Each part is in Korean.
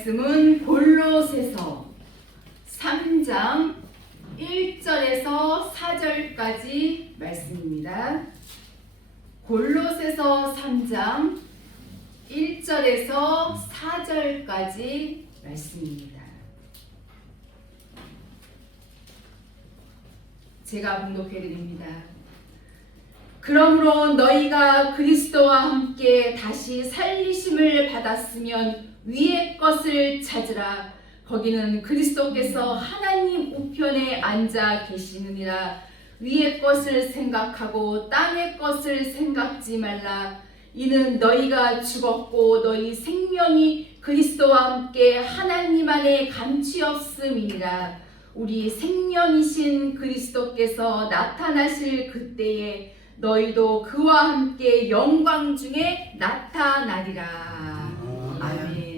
말씀은 골로새서 3장 1절에서 4절까지 말씀입니다. 골로새서 3장 1절에서 4절까지 말씀입니다. 제가 봉독해 드립니다. 그러므로 너희가 그리스도와 함께 다시 살리심을 받았으면 위의 것을 찾으라. 거기는 그리스도께서 하나님 우편에 앉아 계시느니라. 위의 것을 생각하고 땅의 것을 생각지 말라. 이는 너희가 죽었고 너희 생명이 그리스도와 함께 하나님 안에 감추었음이니라. 우리 생명이신 그리스도께서 나타나실 그때에 너희도 그와 함께 영광 중에 나타나리라. 아멘.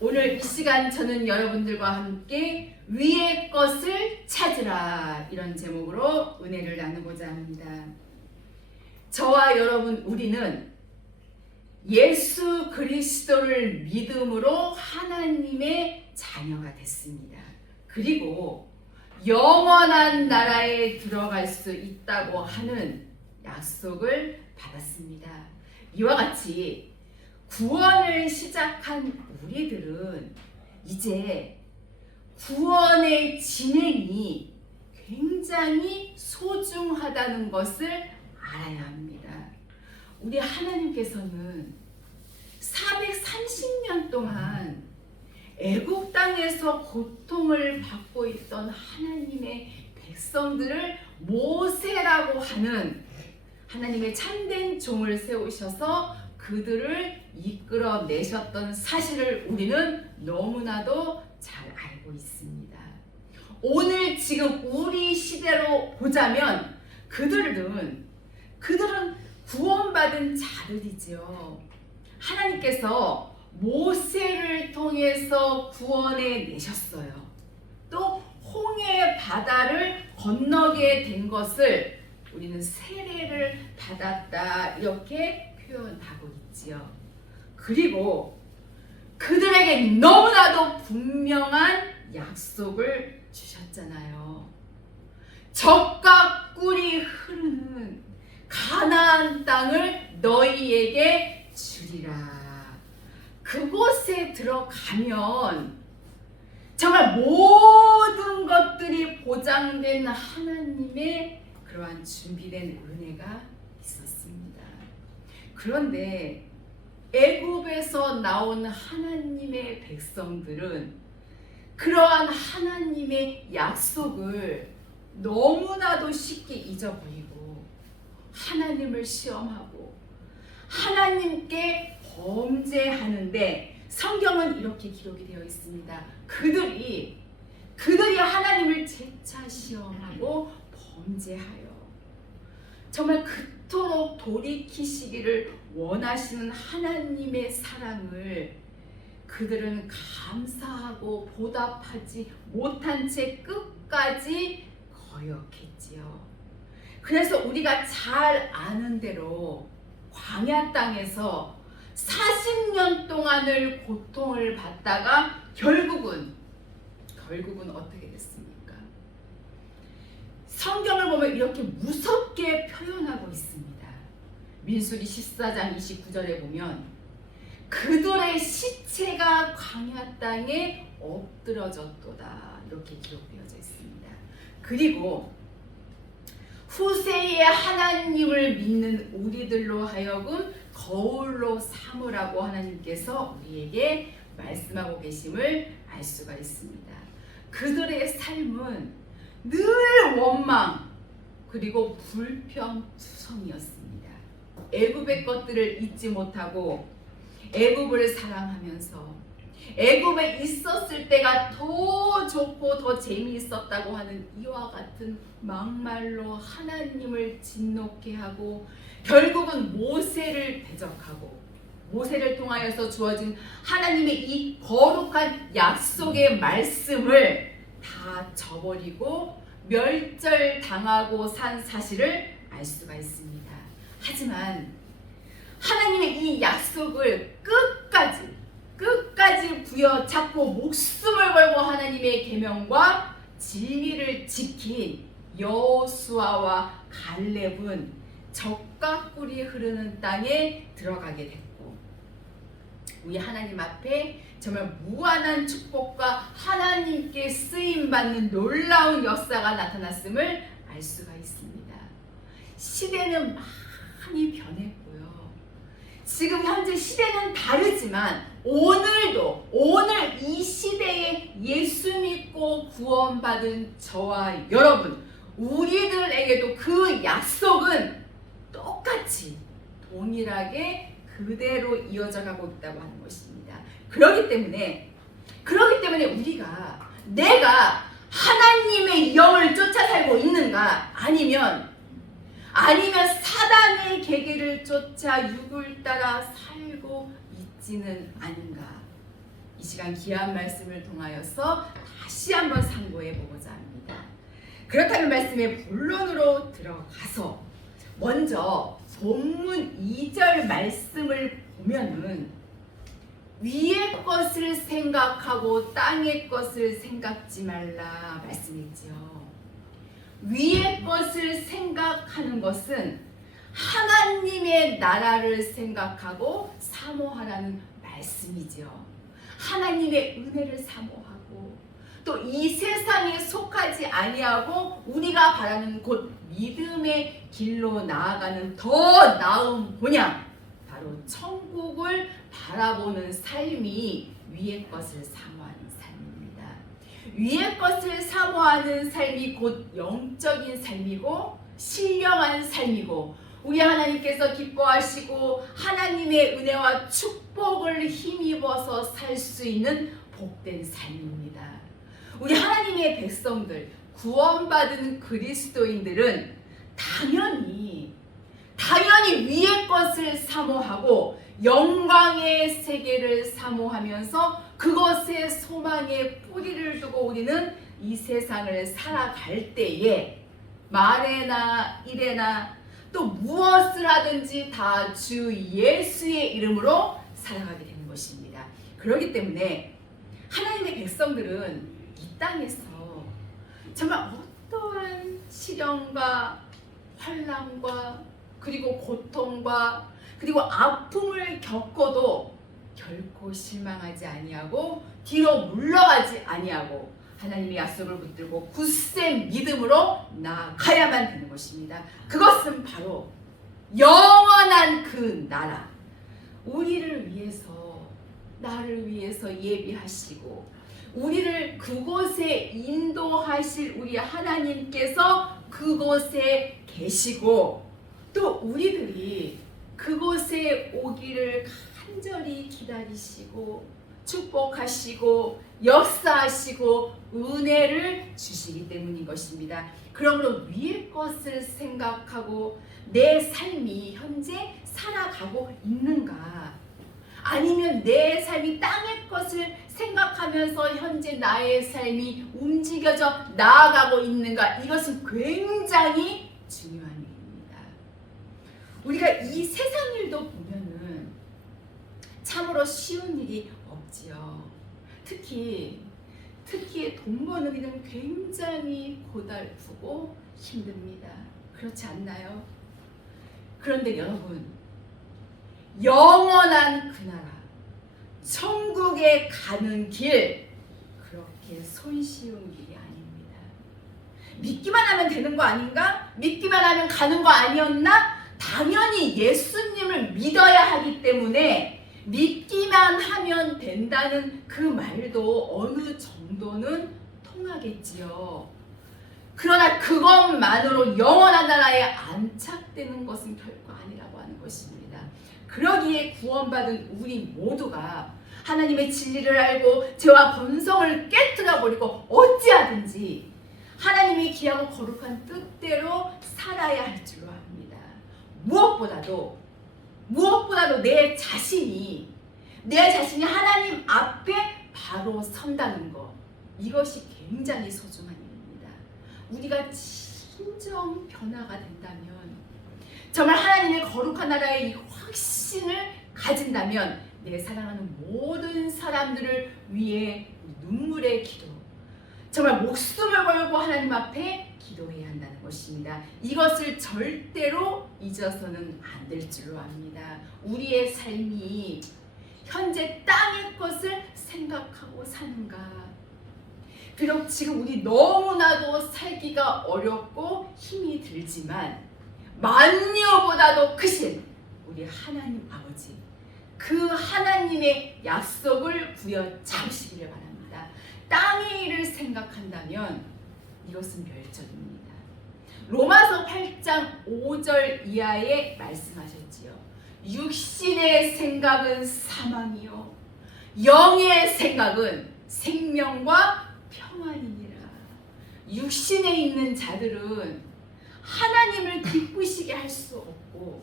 오늘 이 시간 저는 여러분들과 함께 위의 것을 찾으라, 이런 제목으로 은혜를 나누고자 합니다. 저와 여러분, 우리는 예수 그리스도를 믿음으로 하나님의 자녀가 됐습니다. 그리고 영원한 나라에 들어갈 수 있다고 하는 약속을 받았습니다. 이와 같이 구원을 시작한 우리들은 이제 구원의 진행이 굉장히 소중하다는 것을 알아야 합니다. 우리 하나님께서는 430년 동안 애국 땅에서 고통을 받고 있던 하나님의 백성들을 모세라고 하는 하나님의 참된 종을 세우셔서 그들을 이끌어내셨던 사실을 우리는 너무나도 잘 알고 있습니다. 오늘 지금 우리 시대로 보자면 그들은 구원받은 자들이지요. 하나님께서 모세를 통해서 구원해 내셨어요. 또 홍해 바다를 건너게 된 것을 우리는 세례를 받았다, 이렇게 표현하고 있지요. 그리고 그들에게 너무나도 분명한 약속을 주셨잖아요. 젖과 꿀이 흐르는 가나안 땅을 너희에게 주리라. 그곳에 들어가면 정말 모든 것들이 보장된 하나님의 그러한 준비된 은혜가 있었습니다. 그런데 애굽에서 나온 하나님의 백성들은 그러한 하나님의 약속을 너무나도 쉽게 잊어버리고 하나님을 시험하고 하나님께 범죄하는데, 성경은 이렇게 기록이 되어 있습니다. 그들이 하나님을 재차 시험하고 범죄하여 정말 그토록 돌이키시기를 원하시는 하나님의 사랑을 그들은 감사하고 보답하지 못한 채 끝까지 거역했지요. 그래서 우리가 잘 아는 대로 광야 땅에서 40년 동안을 고통을 받다가 결국은 어떻게 됐습니까? 성경을 보면 이렇게 무섭게 표현하고 있습니다. 민수기 14장 29절에 보면 그들의 시체가 광야 땅에 엎드러졌도다, 이렇게 기록되어져 있습니다. 그리고 후세에 하나님을 믿는 우리들로 하여금 거울로 삼으라고 하나님께서 우리에게 말씀하고 계심을 알 수가 있습니다. 그들의 삶은 늘 원망 그리고 불평투성이었습니다. 애굽의 것들을 잊지 못하고 애굽을 사랑하면서 애굽에 있었을 때가 더 좋고 더 재미있었다고 하는 이와 같은 막말로 하나님을 진노케 하고 결국은 모세를 대적하고 모세를 통하여서 주어진 하나님의 이 거룩한 약속의 말씀을 다 저버리고 멸절당하고 산 사실을 알 수가 있습니다. 하지만 하나님의 이 약속을 끝 끝까지 부여잡고 목숨을 걸고 하나님의 계명과 진리를 지킨 여호수아와 갈렙은 적과 꿀이 흐르는 땅에 들어가게 됐고, 우리 하나님 앞에 정말 무한한 축복과 하나님께 쓰임받는 놀라운 역사가 나타났음을 알 수가 있습니다. 시대는 많이 변했고요. 지금 현재 시대는 다르지만 오늘 이 시대에 예수 믿고 구원받은 저와 여러분, 우리들에게도 그 약속은 똑같이 동일하게 그대로 이어져 가고 있다고 하는 것입니다. 그렇기 때문에 내가 하나님의 영을 쫓아 살고 있는가, 아니면 사단의 계계를 쫓아 육을 따라 살고 있지는 않은가. 이 시간 귀한 말씀을 통하여서 다시 한번 상고해 보고자 합니다. 그렇다면 말씀의 본론으로 들어가서 먼저 본문 2절 말씀을 보면은 위의 것을 생각하고 땅의 것을 생각지 말라 말씀이지요. 위의 것을 생각하는 것은 하나님의 나라를 생각하고 사모하라는 말씀이지요. 하나님의 은혜를 사모하고 또 이 세상에 속하지 아니하고 우리가 바라는 곧 믿음의 길로 나아가는 더 나은 본향, 바로 천국을 바라보는 삶이 위의 것을 사모하는 삶입니다. 위의 것을 사모하는 삶이 곧 영적인 삶이고 신령한 삶이고, 우리 하나님께서 기뻐하시고 하나님의 은혜와 축복을 힘입어서 살 수 있는 복된 삶입니다. 우리 하나님의 백성들, 구원받은 그리스도인들은 당연히 위의 것을 사모하고 영광의 세계를 사모하면서 그것의 소망에 뿌리를 두고 우리는 이 세상을 살아갈 때에 말에나 일에나 또 무엇을 하든지 다 주 예수의 이름으로 살아가게 되는 것입니다. 그렇기 때문에 하나님의 백성들은 이 땅에서 정말 어떠한 시련과 환난과 그리고 고통과 그리고 아픔을 겪어도 결코 실망하지 아니하고 뒤로 물러가지 아니하고 하나님의 약속을 붙들고 굳센 믿음으로 나아가야만 되는 것입니다. 그것은 바로 영원한 그 나라, 우리를 위해서, 나를 위해서 예비하시고 우리를 그곳에 인도하실 우리 하나님께서 그곳에 계시고 또 우리들이 그곳에 오기를 간절히 기다리시고 축복하시고 역사하시고 은혜를 주시기 때문인 것입니다. 그러므로 위의 것을 생각하고 내 삶이 현재 살아가고 있는가, 아니면 내 삶이 땅의 것을 생각하면서 현재 나의 삶이 움직여져 나아가고 있는가, 이것은 굉장히 중요한 일입니다. 우리가 이 세상 일도 보면은 참으로 쉬운 일이 없지요. 특히 돈 버는 일은 굉장히 고달프고 힘듭니다. 그렇지 않나요? 그런데 여러분, 영원한 그 나라, 천국에 가는 길, 그렇게 손쉬운 길이 아닙니다. 믿기만 하면 되는 거 아닌가? 믿기만 하면 가는 거 아니었나? 당연히 예수님을 믿어야 하기 때문에 믿기만 하면 된다는 그 말도 어느 정도는 통하겠지요. 그러나 그것만으로 영원한 나라에 안착되는 것은 결코 아니라고 하는 것입니다. 그러기에 구원받은 우리 모두가 하나님의 진리를 알고 죄와 번성을 깨뜨려버리고 어찌하든지 하나님의 귀하고 거룩한 뜻대로 살아야 할 줄로 압니다. 무엇보다도 내 자신이 하나님 앞에 바로 선다는 것, 이것이 굉장히 소중한 일입니다. 우리가 진정 변화가 된다면, 정말 하나님의 거룩한 나라의 이 확신을 가진다면 내 사랑하는 모든 사람들을 위해 눈물의 기도, 정말 목숨을 걸고 하나님 앞에 기도해야 한다는 것입니다. 이것을 절대로 잊어서는 안 될 줄로 압니다. 우리의 삶이 현재 땅의 것을 생각하고 사는가? 비록 지금 우리 너무나도 살기가 어렵고 힘이 들지만 만유보다도 크신 우리 하나님 아버지, 그 하나님의 약속을 부여잡으시기를 바랍니다. 땅의 일을 생각한다면 이것은 멸절입니다. 로마서 8장 5절 이하에 말씀하셨지요. 육신의 생각은 사망이요 영의 생각은 생명과 평안이니라. 육신에 있는 자들은 하나님을 기쁘시게 할 수 없고,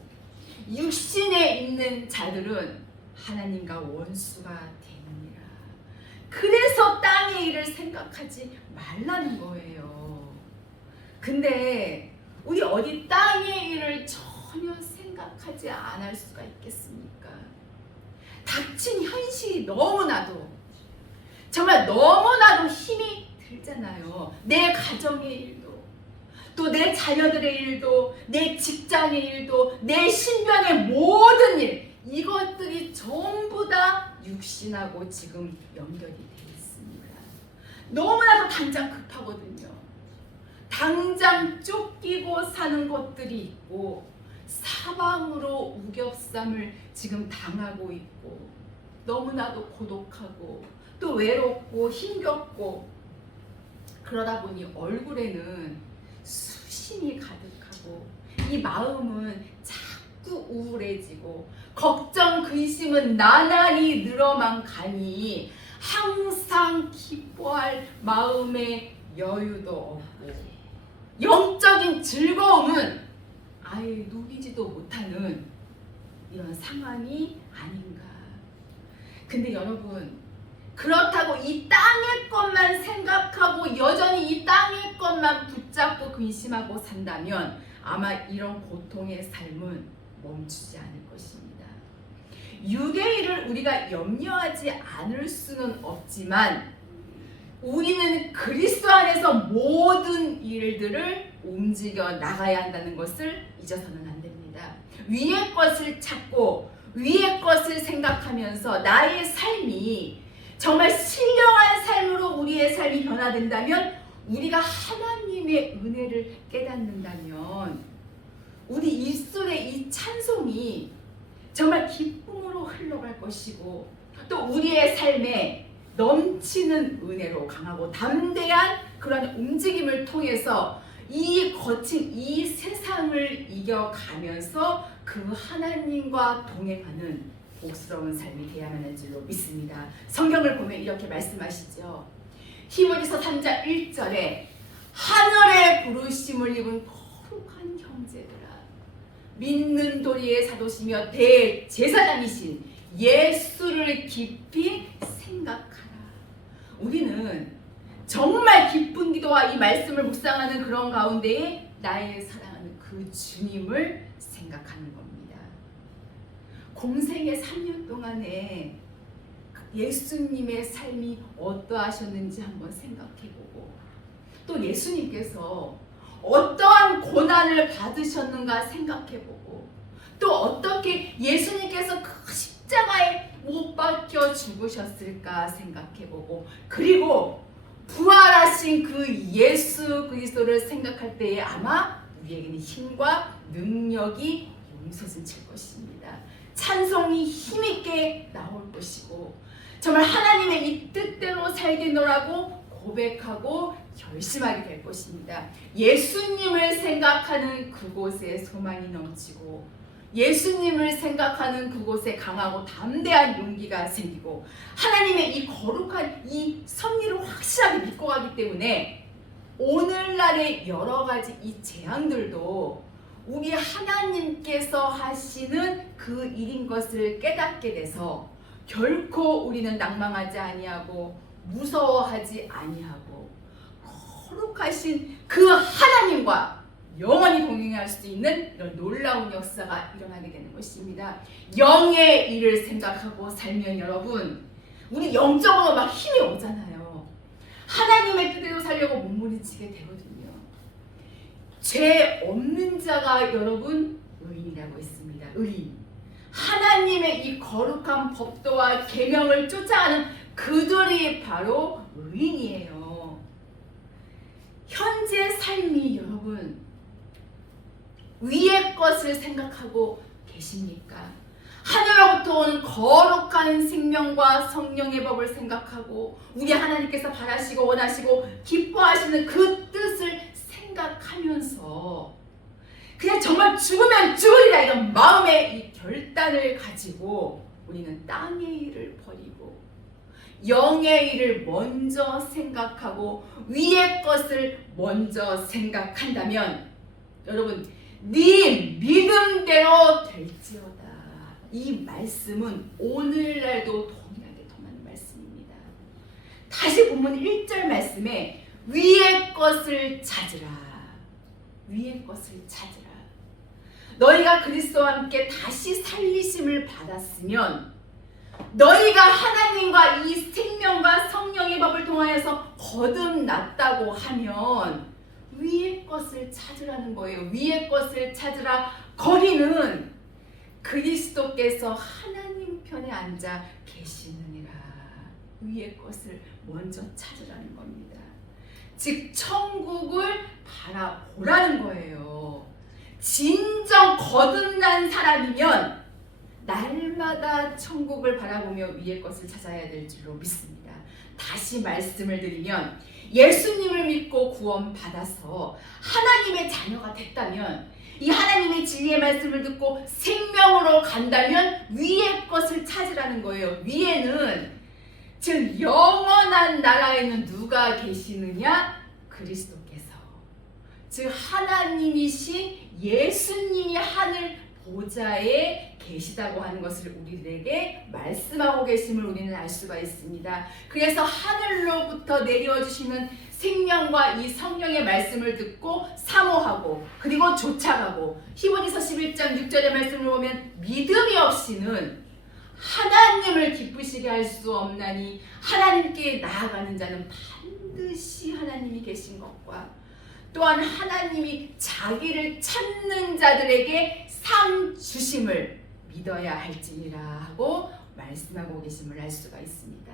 육신에 있는 자들은 하나님과 원수가 되느니라. 그래서 땅의 일을 생각하지 말라는 거예요. 근데 우리 어디 땅의 일을 전혀 생각하지 않을 수가 있겠습니까? 닥친 현실이 너무나도, 정말 너무나도 힘이 들잖아요. 내 가정의 일도, 또 내 자녀들의 일도, 내 직장의 일도, 내 신변의 모든 일, 이것들이 전부 다 육신하고 지금 연결이 되어 있습니다. 너무나도 당장 급하거든요. 당장 쫓기고 사는 것들이 있고, 사방으로 우겹삼을 지금 당하고 있고, 너무나도 고독하고 또 외롭고 힘겹고, 그러다 보니 얼굴에는 수심이 가득하고 이 마음은 자꾸 우울해지고 걱정 근심은 나날이 늘어만 가니 항상 기뻐할 마음의 여유도 없고 영적인 즐거움은 아예 누리지도 못하는 이런 상황이 아닌가. 근데 여러분, 그렇다고 이 땅의 것만 생각하고 여전히 이 땅의 것만 붙잡고 근심하고 산다면 아마 이런 고통의 삶은 멈추지 않을 것입니다. 육의 일을 우리가 염려하지 않을 수는 없지만 우리는 그리스도 안에서 모든 일들을 움직여 나가야 한다는 것을 잊어서는 안 됩니다. 위의 것을 찾고 위의 것을 생각하면서 나의 삶이 정말 신령한 삶으로 우리의 삶이 변화된다면, 우리가 하나님의 은혜를 깨닫는다면 우리 입술의 이 찬송이 정말 기쁨으로 흘러갈 것이고, 또 우리의 삶에 넘치는 은혜로 강하고 담대한 그런 움직임을 통해서 이 거친 이 세상을 이겨가면서 그 하나님과 동행하는 복스러운 삶이 되어야만 할 줄로 믿습니다. 성경을 보면 이렇게 말씀하시죠. 히브리서 3장 1절에 하늘의 부르심을 입은 거룩한 형제들아, 믿는 도리의 사도시며 대제사장이신 예수를 깊이 생각하라. 우리는 정말 기쁜 기도와 이 말씀을 묵상하는 그런 가운데에 나의 사랑하는 그 주님을 생각하는 겁니다. 공생의 3년 동안에 예수님의 삶이 어떠하셨는지 한번 생각해보고, 또 예수님께서 어떠한 고난을 받으셨는가 생각해보고, 또 어떻게 예수님께서 그 십자가에 못 박혀 죽으셨을까 생각해보고, 그리고 부활하신 그 예수 그리스도를 생각할 때에 아마 우리에게는 힘과 능력이 용솟을 것입니다. 찬송이 힘있게 나올 것이고, 정말 하나님의 이 뜻대로 살겠노라고 고백하고 결심하게 될 것입니다. 예수님을 생각하는 그곳에 소망이 넘치고, 예수님을 생각하는 그곳에 강하고 담대한 용기가 생기고, 하나님의 이 거룩한 이 섭리를 확실하게 믿고 가기 때문에 오늘날의 여러 가지 이 재앙들도 우리 하나님께서 하시는 그 일인 것을 깨닫게 돼서 결코 우리는 낭망하지 아니하고 무서워하지 아니하고 거룩하신 그 하나님과 영원히 동행할 수 있는 이런 놀라운 역사가 일어나게 되는 것입니다. 영의 일을 생각하고 살면 여러분, 우리 영적으로 막 힘이 오잖아요. 하나님의 뜻대로 살려고 몸부림치게 되거든요. 죄 없는 자가 여러분 의인이라고 했습니다. 의인. 하나님의 이 거룩한 법도와 계명을 쫓아가는 그들이 바로 의인이에요. 현재 삶이 여러분 위의 것을 생각하고 계십니까? 하늘로부터 오는 거룩한 생명과 성령의 법을 생각하고 우리 하나님께서 바라시고 원하시고 기뻐하시는 그 뜻을 생각하면서 그냥 정말 죽으면 죽으리라 이런 마음의 이 결단을 가지고 우리는 땅의 일을 버리고 영의 일을 먼저 생각하고 위의 것을 먼저 생각한다면 여러분, 네 믿음대로 될지어다. 이 말씀은 오늘날도 동일하게 통하는 말씀입니다. 다시 본문 1절 말씀에 위의 것을 찾으라. 위의 것을 찾으라. 너희가 그리스도와 함께 다시 살리심을 받았으면 너희가 하나님과 이 생명과 성령의 법을 통하여서 거듭났다고 하면 위의 것을 찾으라는 거예요. 위의 것을 찾으라. 거기는 그리스도께서 하나님 편에 앉아 계시느니라. 위의 것을 먼저 찾으라는 겁니다. 즉 천국을 바라보라는 거예요. 진정 거듭난 사람이면 날마다 천국을 바라보며 위의 것을 찾아야 될 줄로 믿습니다. 다시 말씀을 드리면 예수님을 믿고 구원받아서 하나님의 자녀가 됐다면 이 하나님의 진리의 말씀을 듣고 생명으로 간다면 위의 것을 찾으라는 거예요. 위에는 즉 영원한 나라에는 누가 계시느냐? 그리스도께서 즉 하나님이신 예수님이 하늘 보좌에 계시다고 하는 것을 우리들에게 말씀하고 계심을 우리는 알 수가 있습니다. 그래서 하늘로부터 내려주시는 생명과 이 성령의 말씀을 듣고 사모하고 그리고 쫓아가고 히브리서 11장 6절의 말씀을 보면 믿음이 없이는 하나님을 기쁘시게 할 수 없나니 하나님께 나아가는 자는 반드시 하나님이 계신 것과 또한 하나님이 자기를 찾는 자들에게 상 주심을 믿어야 할지니라 하고 말씀하고 계심을 알 수가 있습니다.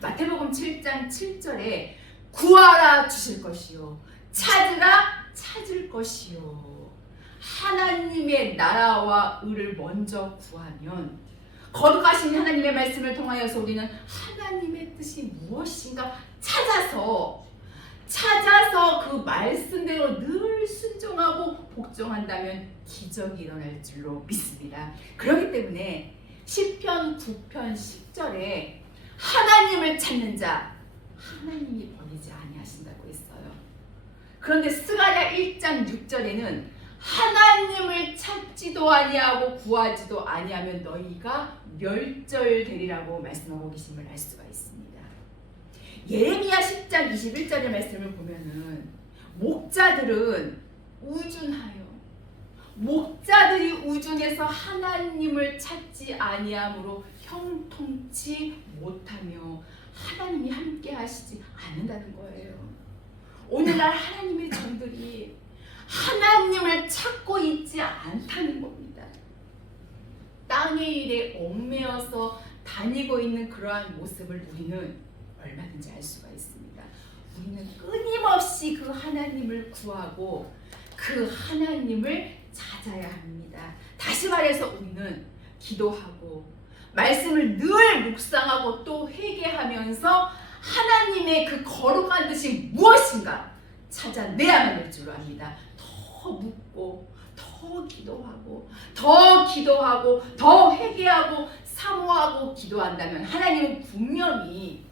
마태복음 7장 7절에 구하라 주실 것이요 찾으라 찾을 것이요. 하나님의 나라와 의를 먼저 구하면 거룩하신 하나님의 말씀을 통하여서 우리는 하나님의 뜻이 무엇인가 찾아서 그 말씀대로 늘 순종하고 복종한다면 기적이 일어날 줄로 믿습니다. 그렇기 때문에 시편 9편 10절에 하나님을 찾는 자 하나님이 버리지 아니하신다고 했어요. 그런데 스가랴 1장 6절에는 하나님을 찾지도 아니하고 구하지도 아니하면 너희가 멸절되리라고 말씀하고 계심을 알 수가 있습니다. 예레미야 10장 21절의 말씀을 보면은 목자들은 우준하여 목자들이 우준해서 하나님을 찾지 아니함으로 형통치 못하며 하나님이 함께 하시지 않는다는 거예요. 오늘날 하나님의 종들이 하나님을 찾고 있지 않다는 겁니다. 땅의 일에 얽매여서 다니고 있는 그러한 모습을 우리는 얼마든지 알 수가 있습니다. 우리는 끊임없이 그 하나님을 구하고 그 하나님을 찾아야 합니다. 다시 말해서 우리는 기도하고 말씀을 늘 묵상하고 또 회개하면서 하나님의 그 거룩한 뜻이 무엇인가 찾아내야만 될 줄 압니다. 더 묵고 더 기도하고 더 회개하고 사모하고 기도한다면 하나님은 분명히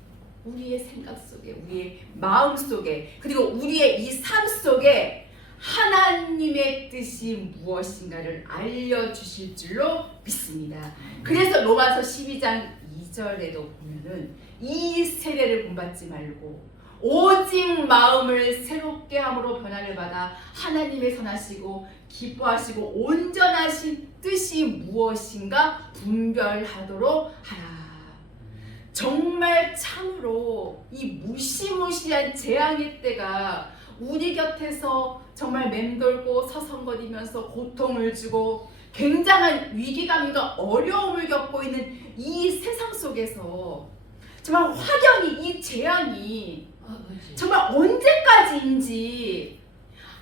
우리의 생각 속에 우리의 마음 속에 그리고 우리의 이 삶 속에 하나님의 뜻이 무엇인가를 알려주실 줄로 믿습니다. 그래서 로마서 12장 2절에도 보면은 이 세대를 본받지 말고 오직 마음을 새롭게 함으로 변화를 받아 하나님의 선하시고 기뻐하시고 온전하신 뜻이 무엇인가 분별하도록 하라. 정말 참으로 이 무시무시한 재앙의 때가 우리 곁에서 정말 맴돌고 서성거리면서 고통을 주고 굉장한 위기감과 어려움을 겪고 있는 이 세상 속에서 정말 확연히 이 재앙이 정말 언제까지인지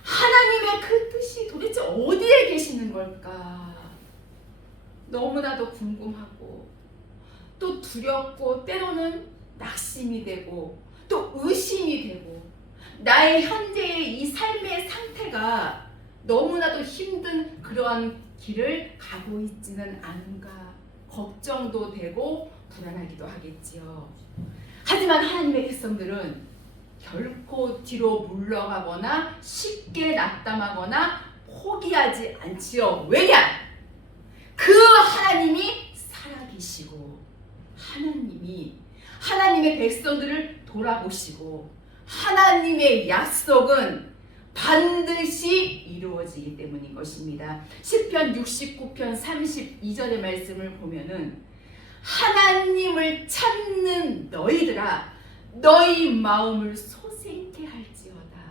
하나님의 그 뜻이 도대체 어디에 계시는 걸까 너무나도 궁금하고 또 두렵고 때로는 낙심이 되고 또 의심이 되고 나의 현재의 이 삶의 상태가 너무나도 힘든 그러한 길을 가고 있지는 않은가 걱정도 되고 불안하기도 하겠지요. 하지만 하나님의 백성들은 결코 뒤로 물러가거나 쉽게 낙담하거나 포기하지 않지요. 왜냐? 그 하나님이 살아계시고 하나님의 백성들을 돌아보시고 하나님의 약속은 반드시 이루어지기 때문인 것입니다. 시편 69편 32절의 말씀을 보면은 하나님을 찾는 너희들아 너희 마음을 소생케 할지어다.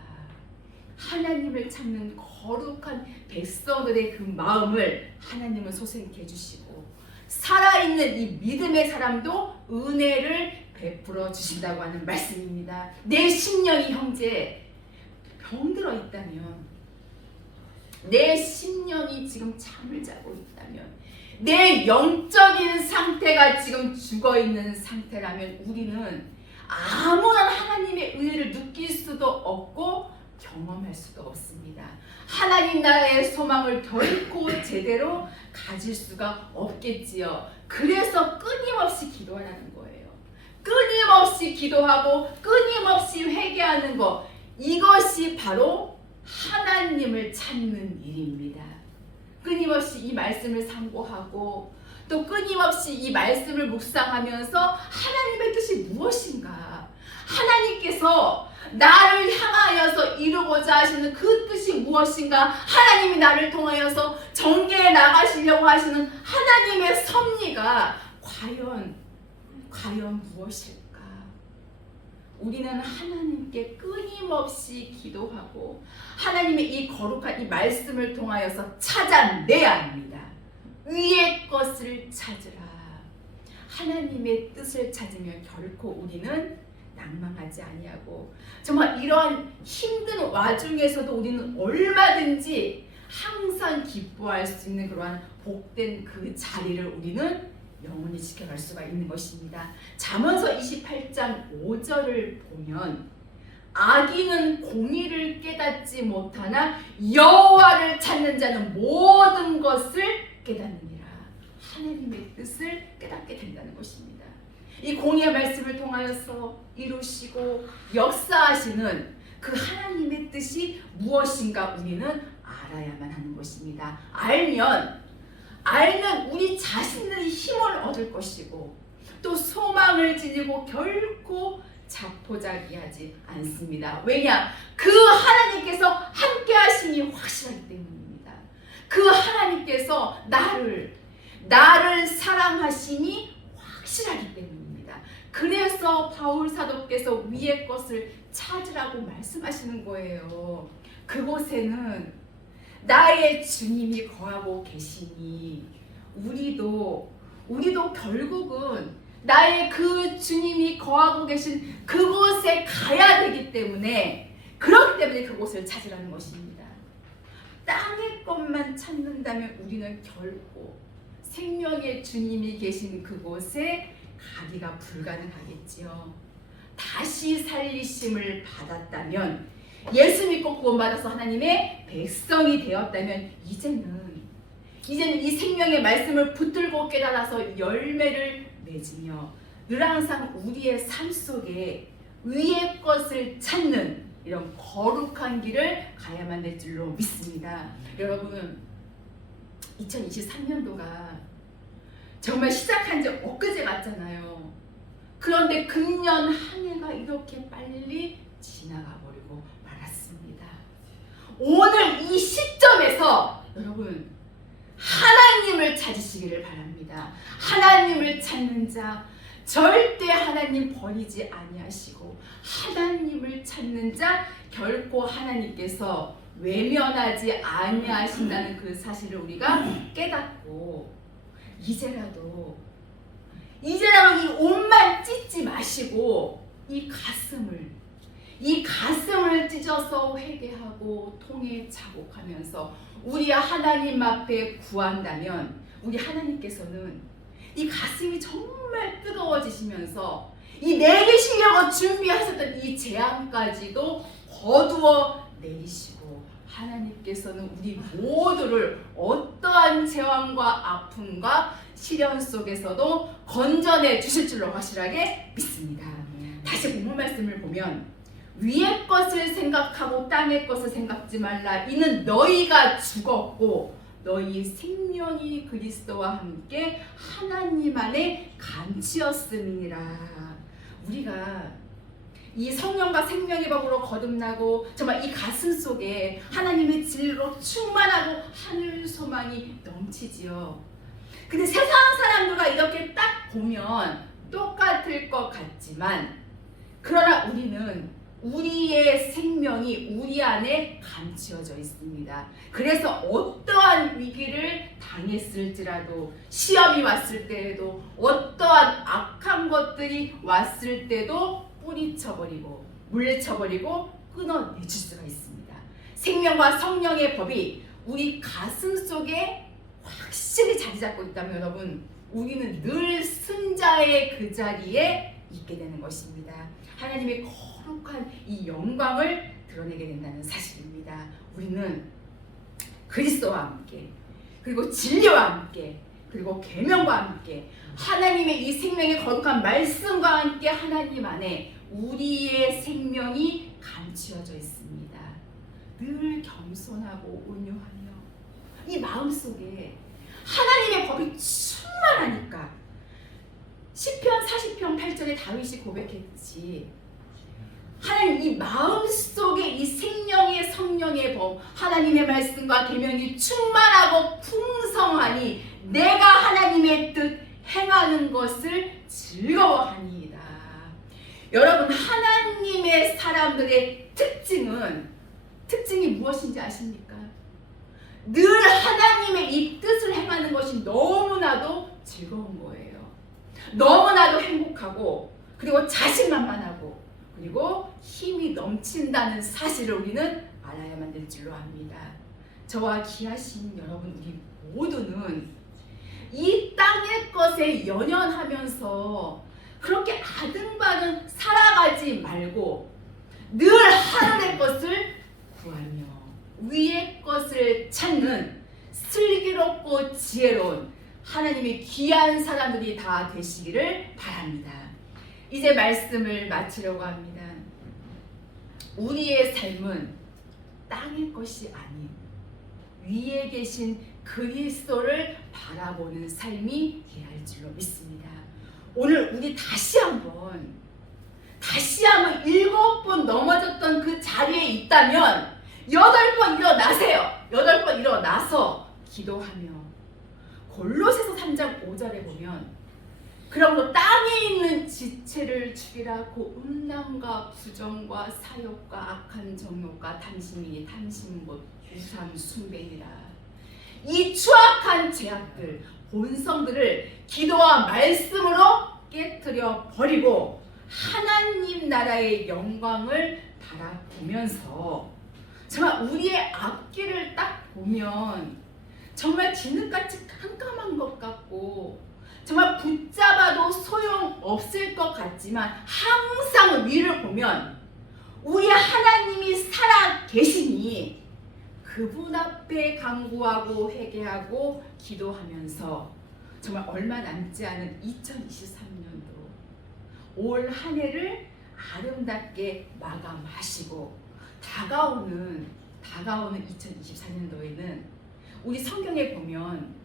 하나님을 찾는 거룩한 백성들의 그 마음을 하나님은 소생케 해주시고 살아있는 이 믿음의 사람도 은혜를 베풀어 주신다고 하는 말씀입니다. 내 심령이 형제 병들어 있다면 내 심령이 지금 잠을 자고 있다면 내 영적인 상태가 지금 죽어있는 상태라면 우리는 아무런 하나님의 은혜를 느낄 수도 없고 경험할 수도 없습니다. 하나님 나라의 소망을 결코 제대로 가질 수가 없겠지요. 그래서 끊임없이 기도하라는 거예요. 끊임없이 기도하고 끊임없이 회개하는 것 이것이 바로 하나님을 찾는 일입니다. 끊임없이 이 말씀을 상고하고 또 끊임없이 이 말씀을 묵상하면서 하나님의 뜻이 무엇인가 하나님께서 나를 향하여서 이루고자 하시는 그 뜻이 무엇인가 하나님이 나를 통하여서 전개해 나가시려고 하시는 하나님의 섭리가 과연 무엇일까? 우리는 하나님께 끊임없이 기도하고 하나님의 이 거룩한 이 말씀을 통하여서 찾아내야 합니다. 위의 것을 찾으라. 하나님의 뜻을 찾으면 결코 우리는 낭망하지 아니하고 정말 이러한 힘든 와중에서도 우리는 얼마든지 항상 기뻐할 수 있는 그러한 복된 그 자리를 우리는 영원히 지켜갈 수가 있는 것입니다. 잠언서 28장 5절을 보면 악인은 공의를 깨닫지 못하나 여호와를 찾는 자는 모든 것을 깨닫느니라. 하나님의 뜻을 깨닫게 된다는 것입니다. 이 공의의 말씀을 통하여서 이루시고 역사하시는 그 하나님의 뜻이 무엇인가 우리는 알아야만 하는 것입니다. 알면 우리 자신들이 힘을 얻을 것이고 또 소망을 지니고 결코 자포자기하지 않습니다. 왜냐? 그 하나님께서 함께 하심이 확실하기 때문입니다. 그 하나님께서 나를 사랑하심이 확실하기 때문입니다. 그래서 바울 사도께서 위의 것을 찾으라고 말씀하시는 거예요. 그곳에는 나의 주님이 거하고 계시니 우리도 결국은 나의 그 주님이 거하고 계신 그곳에 가야 되기 때문에 그렇기 때문에 그곳을 찾으라는 것입니다. 땅의 것만 찾는다면 우리는 결코 생명의 주님이 계신 그곳에 가기가 불가능하겠지요. 다시 살리심을 받았다면 예수 믿고 구원받아서 하나님의 백성이 되었다면 이제는 이 생명의 말씀을 붙들고 깨달아서 열매를 맺으며 늘 항상 우리의 삶 속에 위의 것을 찾는 이런 거룩한 길을 가야만 될 줄로 믿습니다. 여러분 2023년도가 정말 시작한 지 엊그제 같잖아요. 그런데 금년 한 해가 이렇게 빨리 지나가 버리고 말았습니다. 오늘 이 시점에서 여러분 하나님을 찾으시기를 바랍니다. 하나님을 찾는 자 절대 하나님 버리지 아니하시고 하나님을 찾는 자 결코 하나님께서 외면하지 아니하신다는 그 사실을 우리가 깨닫고 이제라도 이 옷만 찢지 마시고 이 가슴을 찢어서 회개하고 통에 자복하면서 우리 하나님 앞에 구한다면 우리 하나님께서는 이 가슴이 정말 뜨거워지시면서 이 내리시려고 준비하셨던 이 재앙까지도 거두어 내리시고 하나님께서는 우리 모두를 어떠한 재앙과 아픔과 시련 속에서도 건져내 주실 줄로 확실하게 믿습니다. 다시 본문 말씀을 보면 위의 것을 생각하고 땅의 것을 생각지 말라. 이는 너희가 죽었고 너희 생명이 그리스도와 함께 하나님 안에 감추었음이니라. 우리가 이 성령과 생명의 법으로 거듭나고 정말 이 가슴 속에 하나님의 진리로 충만하고 하늘 소망이 넘치지요. 근데 세상 사람들과 이렇게 딱 보면 똑같을 것 같지만 그러나 우리는 우리의 생명이 우리 안에 감추어져 있습니다. 그래서 어떠한 위기를 당했을지라도 시험이 왔을 때에도 어떠한 악한 것들이 왔을 때도 뿌리쳐버리고 물리쳐버리고 끊어내줄 수가 있습니다. 생명과 성령의 법이 우리 가슴 속에 확실히 자리 잡고 있다면 여러분 우리는 늘 승자의 그 자리에 있게 되는 것입니다. 하나님의 거룩한 이 영광을 드러내게 된다는 사실입니다. 우리는 그리스도와 함께 그리고 진리와 함께 그리고 계명과 함께 하나님의 이 생명의 거룩한 말씀과 함께 하나님 안에 우리의 생명이 감추어져 있습니다. 늘 겸손하고 온유하며 이 마음속에 하나님의 법이 충만하니까 시편 40편 8절에 다윗이 고백했지 하나님 이 마음속에 이 생명의 성령의 법 하나님의 말씀과 계명이 충만하고 풍성하니 내가 하나님의 뜻 행하는 것을 즐거워하니이다. 여러분 하나님의 사람들의 특징이 무엇인지 아십니까? 늘 하나님의 이 뜻을 행하는 것이 너무나도 즐거운 거예요. 너무나도 행복하고 그리고 자신만만하고 그리고 힘이 넘친다는 사실을 우리는 알아야만 될 줄로 압니다. 저와 귀하신 여러분 우리 모두는 이 땅의 것에 연연하면서 그렇게 아등바등 살아가지 말고 늘 하늘의 것을 구하며 위의 것을 찾는 슬기롭고 지혜로운 하나님의 귀한 사람들이 다 되시기를 바랍니다. 이제 말씀을 마치려고 합니다. 우리의 삶은 땅의 것이 아닌 위에 계신 그리스도를 바라보는 삶이 되어야 할 줄로 믿습니다. 오늘 우리 다시 한번 7번 넘어졌던 그 자리에 있다면 8번 일어나세요. 8번 일어나서 기도하며 골로새서 3장 5절에 보면 그러므로 땅에 있는 지체를 죽이라고 음란과 부정과 사욕과 악한 정욕과 탐심이니 탐심은 우상 숭배니라. 이 추악한 죄악들 본성들을 기도와 말씀으로 깨뜨려 버리고 하나님 나라의 영광을 바라보면서 정말 우리의 앞길을 딱 보면 정말 진흙같이 깜깜한 것 같고 정말 붙잡아도 소용없을 것 같지만 항상 위를 보면 우리 하나님이 살아 계시니 그분 앞에 간구하고 회개하고 기도하면서 정말 얼마 남지 않은 2023년도 올 한 해를 아름답게 마감하시고 다가오는 2024년도에는 우리 성경에 보면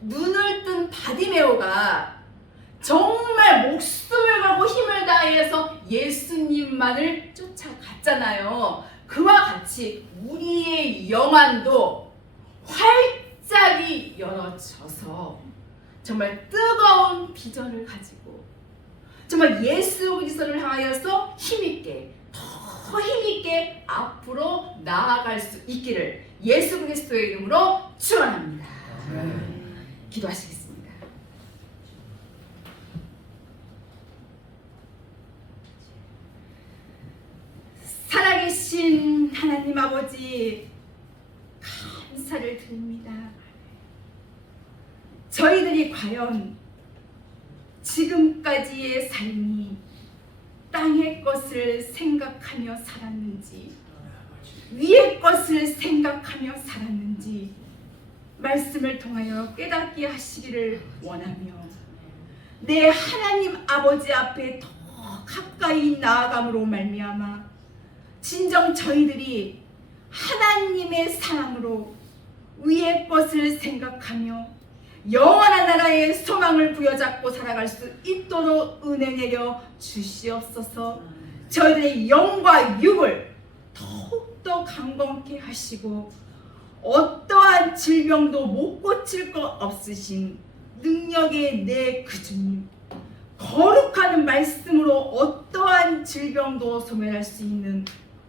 눈을 뜬 바디메오가 정말 목숨을 걸고 힘을 다해서 예수님만을 쫓아갔잖아요. 그와 같이 우리의 영안도 활짝이 열어져서 정말 뜨거운 비전을 가지고 정말 예수 그리스도를 향하여서 힘있게 더 힘있게 앞으로 나아갈 수 있기를 예수 그리스도의 이름으로 축원합니다. 기도하시겠습니다. 살아계신 하나님 아버지 감사를 드립니다. 저희들이 과연 지금까지의 삶이 땅의 것을 생각하며 살았는지 위의 것을 생각하며 살았는지 말씀을 통하여 깨닫게 하시기를 원하며 내 하나님 아버지 앞에 더 가까이 나아감으로 말미암아 진정 저희들이 하나님의 사랑으로 위의 것을 생각하며 영원한 나라의 소망을 부여잡고 살아갈 수 있도록 은혜 내려 주시옵소서. 저희들의 영과 육을 더욱더 강건케 하시고 어떠한 질병도 못 고칠 것 없으신 능력의 내 그 주님, 거룩한 말씀으로 어떠한 질병도 소멸할 수 있는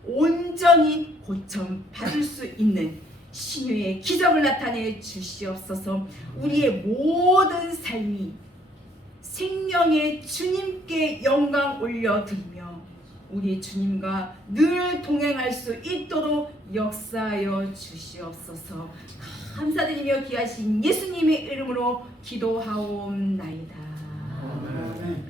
온전히 고쳐 받을 수 있는 신유의 기적을 나타내 주시옵소서. 우리의 모든 삶이 생명의 주님께 영광 올려드리며 우리 주님과 늘 동행할 수 있도록 역사하여 주시옵소서. 감사드리며 귀하신 예수님의 이름으로 기도하옵나이다. 아멘.